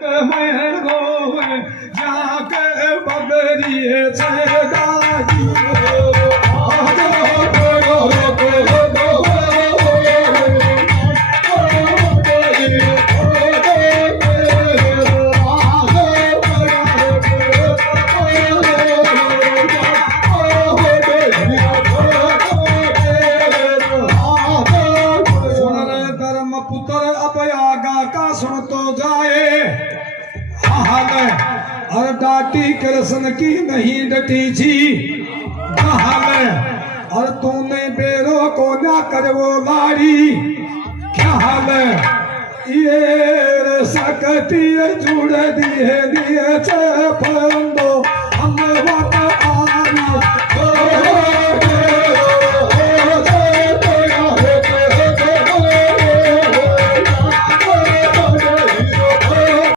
मैं रोवे जाके बदरिए से गाजी पुत्र अपयागा का सुन तो जाए और डाटी कृष्ण की नहीं डटी जी और तूने बेरो को ना कर वो लाड़ी क्या हाल ये सकती जुड़ दिए दिए फंदो